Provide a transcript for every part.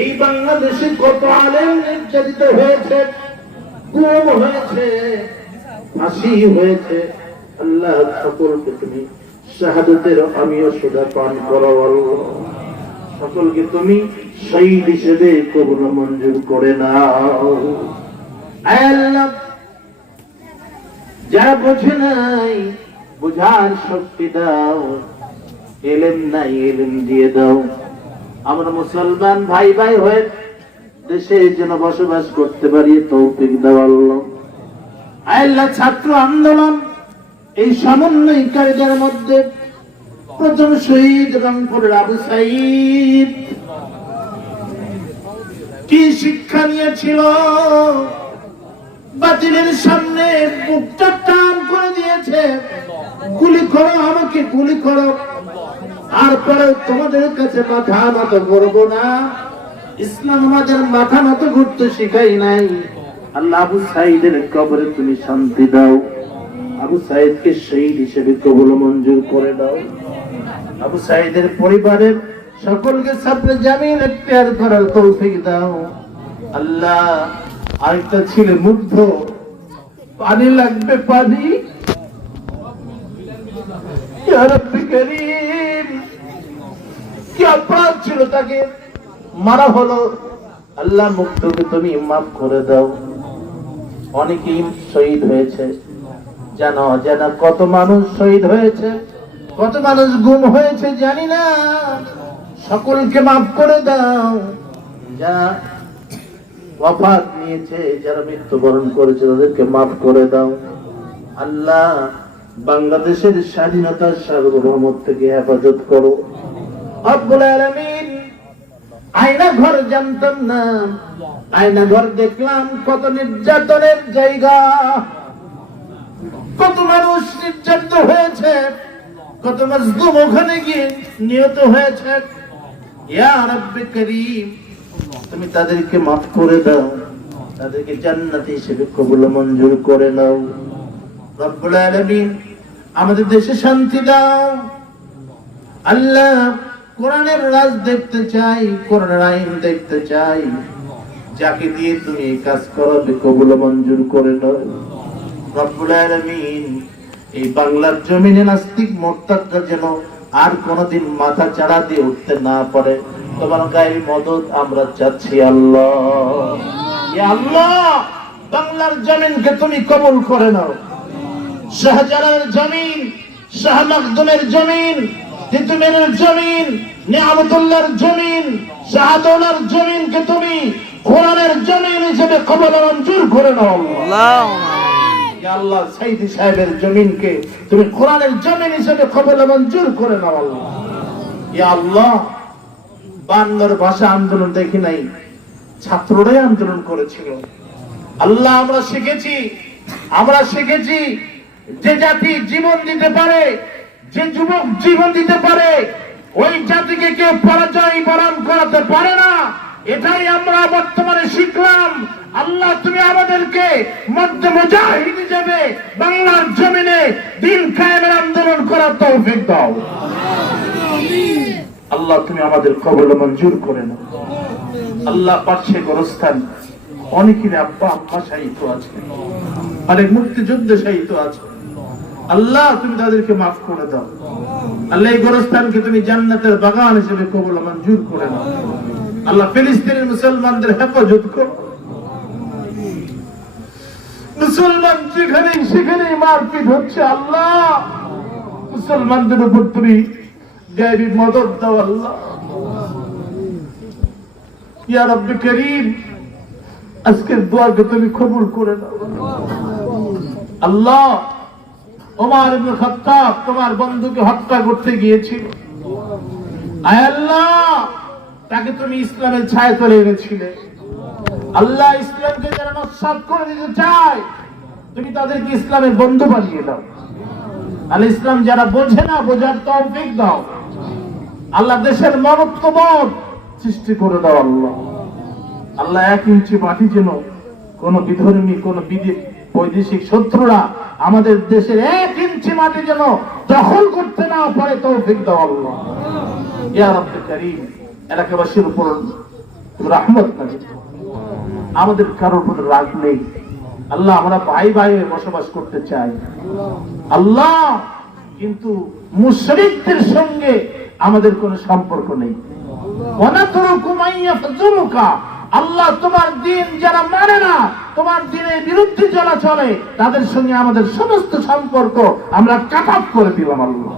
এই বাংলাদেশে কত আলেম নির্যাতিত হয়েছে, গুম হয়েছে, ফাঁসি হয়েছে, আল্লাহ সকলকে তুমি শাহাদতের আমিও সুদা পান করো, আল্লাহ। সকলকে তুমি শহীদ হিসেবে কবুল মঞ্জুর করে আয় আল্লাহ, যারা বোঝে নাই, বোঝার শক্তি দাও এলেন নাই এলেন দিয়ে দাও। আমরা মুসলমান ভাই ভাই হয়ে দেশে যেন বসবাস করতে পারি তৌফিক দাও আল্লাহ। ছাত্র আন্দোলন, এই সমন্বয়কারীদের মধ্যে প্রথম শহীদ রংপুরের আবু সাইদ। কি শিক্ষা নিয়েছিল? বাতিলের সামনে বুকটা টান করে দিয়েছে। গুলি করো আমাকে, গুলি করো। তোমাদের কাছে মাথা নত না। ইসলাম আমাদের মাথা নত শিখাই নাই। আল্লাহ আবু সাইদের কবরে তুমি শান্তি দাও। আবু সাইদকে শহীদ হিসেবে কবুল মঞ্জুর করে দাও। আবু সাইদের পরিবারের সকলকে সাপড়ে জামিন এখতিয়ার করার তৌফিক দাও। আল্লাহ, আরেকটা ছিল মুগ্ধ। পানি লাগবে পানি? তাকে মারা হলো। আল্লাহ মুক্তকে তুমি মাফ করে দাও। অনেকেই শহীদ হয়েছে। জানো জানা কত মানুষ শহীদ হয়েছে, কত মানুষ গুম হয়েছে জানি না। সকলকে মাফ করে দাও। যারা ওয়াফাত নিয়েছে, যারা মৃত্যুবরণ করেছে, তাদেরকে মাফ করে দাও। আল্লাহ বাংলাদেশের স্বাধীনতার সার্বভৌমত থেকে হেফাজত করো। রব্বুল আলামিন আয়না ঘর জানতাম না। আয়না ঘর দেখলাম কত নির্যাতনের জায়গা। কত মানুষ নির্যাতিত হয়েছে। কত মজলুম ওখানে গিয়ে নিহত হয়েছে। তুমি তাদেরকে মাফ করে দাও। তাদেরকে জান্নাতি হিসেবে কবুল মঞ্জুর করে নাও। রব্বুল আলামিন আমাদের দেশে শান্তি দাও। আল্লাহ কোরআনের রাজ দেখতে চাই, কোরআনের আইন দেখতে চাই। যাকে দিয়ে তুমি এই কাজ করাবে কবুল মঞ্জুর করে নাও। এই বাংলার জমিনে নাস্তিক মোরতাদরা যেন আর কোনদিন মাথা চাড়া দিয়ে উঠতে না পারে। তোমার গায়ের মদত আমরা চাচ্ছি আল্লাহ। আল্লাহ, বাংলার জমিনকে তুমি কবুল করে নাও। শাহজালালের জমিন, শাহ মাকদুমের জমিন জমিন নিয়ামতুল্লাহর জমিন শাহাদৌলার জমিনকে তুমি কোরআনের জমিন হিসেবে কবল মঞ্জুর করে নাও। আল্লাহ সাইদি সাহেবের জমিনকে তুমি কোরআনের জমিন হিসেবে কবল মঞ্জুর করে নাও। আল্লাহ ইয়া আল্লাহ বাংলার ভাষা আন্দোলন দেখি নাই ছাত্ররাই আন্দোলন করেছিল। আল্লাহ আমরা শিখেছি আমরা শিখেছি যে জাতি জীবন দিতে পারে যে যুবক জীবন দিতে পারে, ওই জাতিকে কেউ পরাজয় বরণ করাতে পারে না। এটাই আমরা বর্তমানে শিখলাম। আল্লাহ তুমি আমাদেরকে মধ্য মুজাহিদ হিসেবে বাংলার জমিনে দিন কায়েমের আন্দোলন করার তৌফিক দাও। আল্লাহ তুমি আমাদের কবল মঞ্জুর করে নাও। আল্লাহ পাচ্ছে গোরস্থান। অনেকের আব্বা, আম্মা সাহিত্য আছে অনেক মুক্তিযুদ্ধ সাহিত্য আছে আল্লাহ, তুমি তাদেরকে মাফ করে দাও। আল্লাহ এই গোরস্থানকে তুমি জান্নাতের বাগান হিসেবে কবল মঞ্জুর করে নাও আল্লাহ ফিলিস্তিনের মুসলমানদের হেফাজত করো। মুসলমান যেখানে সেখানেই মারপিট হচ্ছে আল্লাহ। মুসলমানদের উপর তুমি গায়েবী মদত দাও আল্লাহ। ইয়া রব্বি করিম, আজকের দোয়াকে তুমি কবুল করে নাও। আল্লাহ ওমর খাত্তাব, তোমার বন্ধুকে হত্যা করতে গিয়েছিল। আল্লাহ, তাকে তুমি ইসলামের ছায়া তলে এনেছিলে। আল্লাহ ইসলামকে যারা নস্বাত করে দিতে চায়, তুমি তাদেরকে ইসলামের বন্ধু বানিয়ে দাও। আল ইসলাম যারা বোঝে না, বোঝার তৌফিক দাও। আল্লাহ দেশের মনত্ববোধ সৃষ্টি করে দাও আল্লাহ। আল্লাহ এক ইঞ্চি মাটি যেন কোন বিধর্মী, কোন বিদে- বৈদেশিক শত্রুরা আমাদের দেশের এক ইঞ্চি মাটি যেন দখল করতে না পারে করিম, এলাকাবাসীর উপর রহমত আমাদের কারোর উপর রাগ নেই। আল্লাহ আমরা ভাই ভাই বসবাস করতে চাই। আল্লাহ কিন্তু মুশরিকদের সঙ্গে আমাদের কোনো সম্পর্ক নেই। মাইয়াফজুরুকা আল্লাহ তোমার দিন যারা মানে না তোমার দিনের বিরুদ্ধে যারা চলে, তাদের সঙ্গে আমাদের সমস্ত সম্পর্ক আমরা কাট অফ করে দিলাম আল্লাহ।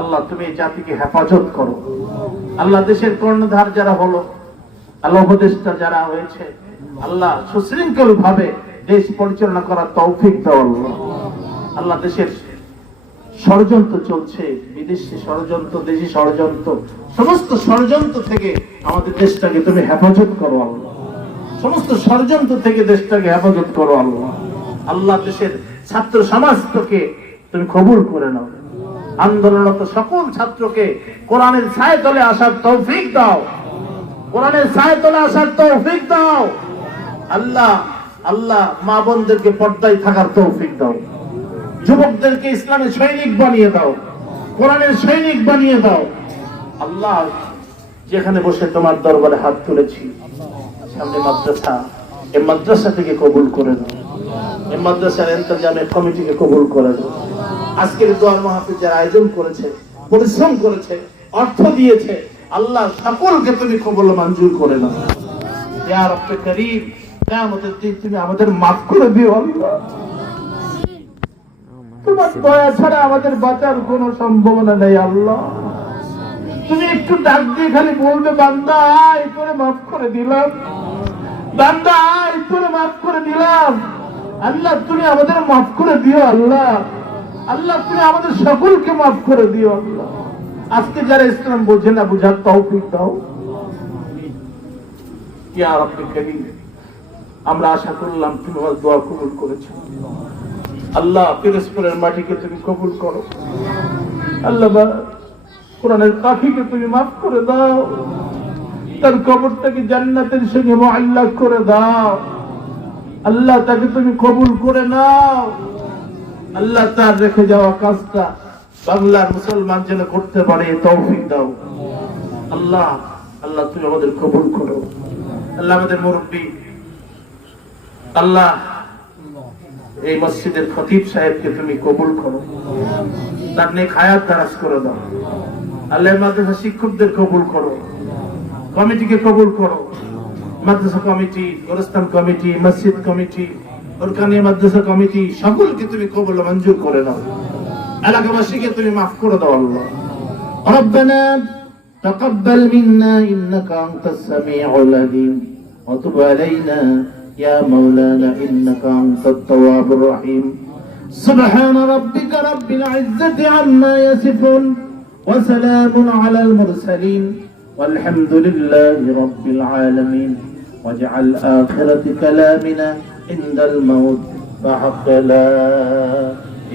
আল্লাহ, তুমি এই জাতিকে হেফাজত করো। আল্লাহ, দেশের কর্ণধার যারা হলো, আল্লাহ, উপদেষ্টা যারা হয়েছে, আল্লাহ সুশৃঙ্খল ভাবে দেশ পরিচালনা করার তৌফিক দাও আল্লাহ, দেশের ষড়যন্ত্র চলছে, বিদেশি ষড়যন্ত্র, দেশি ষড়যন্ত্র, সমস্ত ষড়যন্ত্র থেকে আমাদের দেশটাকে তুমি হেফাজত করো আল্লাহ। সমস্ত ষড়যন্ত্র থেকে দেশটাকে হেফাজত করো আল্লাহ। আল্লাহ দেশের ছাত্র সমাজকে তুমি কবুল করে নাও। আন্দোলনরত সকল ছাত্রকে কোরআনের ছায় তলে আসার তৌফিক দাও। কোরআনের ছায় তলে আসার তৌফিক দাও। আল্লাহ আল্লাহ মা বোনদেরকে পর্দায় থাকার তৌফিক দাও। যুবকদেরকে ইসলামের সৈনিক বানিয়ে দাও। কোরআনের সৈনিক বানিয়ে দাও। আল্লাহ, যেখানে বসে তোমার দরবারে হাত তুলেছি। সামনে মাদ্রাসা এই মাদ্রাসা থেকে কবুল করে দাও এই মাদ্রাসার এন্তর্জামের কমিটিকে কবুল করে দাও আজকের দোয়ার মাহফিজের আয়োজন করেছে, পরিশ্রম করেছে, অর্থ দিয়েছে, আল্লাহ সকলকে তুমি কবুল মঞ্জুর করে নাও। ইয়া রব্বে করিম, কিয়ামতের দিন তুমি আমাদের মাফ করে দিও, আল্লাহ। তোমার দয়া ছাড়া আমাদের বাঁচার কোনো সম্ভাবনা নেই, আল্লাহ। তুমি একটু ডাক দিয়ে খালি বলবে, বান্দা আয় করে মাফ করে দিলাম। মাফ করে আল্লাহ, তুমি আমাদের মাফ করে দিও, আল্লাহ। আল্লাহ, তুমি আমাদের সকলকে মাফ করে দিও, আল্লাহ। আজকে যারা ইসলাম বোঝে না আমরা আশা করলাম তুমি আমার দোয়া কবুল করেছ। আল্লাহ, পিরোজপুরের মাটিকে তুমি কবুল করো। আল্লাহ কোরআনের পাখিকে তুমি মাফ করে দাও। তার কবরটাকে জান্নাতের সঙ্গে আল্লাহ করে দাও। আল্লাহ তাকে তুমি কবুল করে নাও। আল্লাহ তার রেখে যাওয়া কাজটা বাংলার মুসলমান যেন করতে পারে তৌফিক দাও। আল্লাহ আল্লাহ তুমি আমাদের কবুল করো। আল্লাহ আমাদের মুরব্বী, আল্লাহ এই মসজিদের খতিব সাহেবকে তুমি কবুল করো। তার নেক হায়াত দারাজ করে দাও। আল্লাহ মাদ্রাসা শিক্ষকদের কবুল করো। কমিটিকে কবুল করো মাদ্রাসা কমিটি গোরস্থান কমিটি মসজিদ কমিটি ওরকানিয়া মাদ্রাসা কমিটি সকলকে তুমি কবুল ও মঞ্জুর করে নাও এলাকাবাসীকে তুমি মাফ করে দাও আল্লাহ ربنا تقبل منا إنك أنت السميع العليم وتب علينا يا مولانا إنك أنت التواب الرحيم سبحان ربك رب العزة عما يصفون وسلام على المرسلين والحمد لله رب العالمين. واجعل آخرة كلامنا عند الموت فحق لا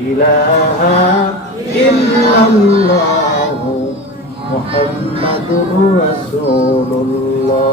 إله إلا الله. محمد رسول الله.